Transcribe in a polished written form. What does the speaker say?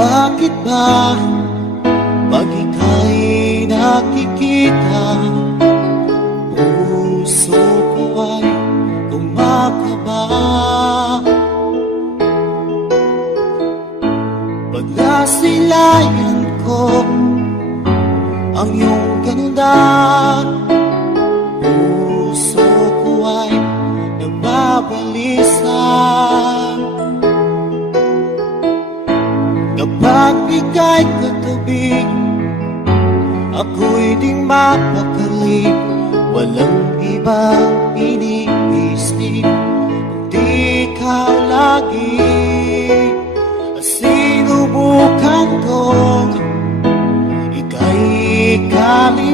Bakit ba pag ika'y nakikita, puso ko ay kumakaba? Pag nasilayan ko ang iyong ganda, puso ko ay nababalisa. Kapag ika'y katabi, ako'y di mapakali. Walang ibang iniisip, kundi ikaw lagi. Sinubukan kong ika'y kali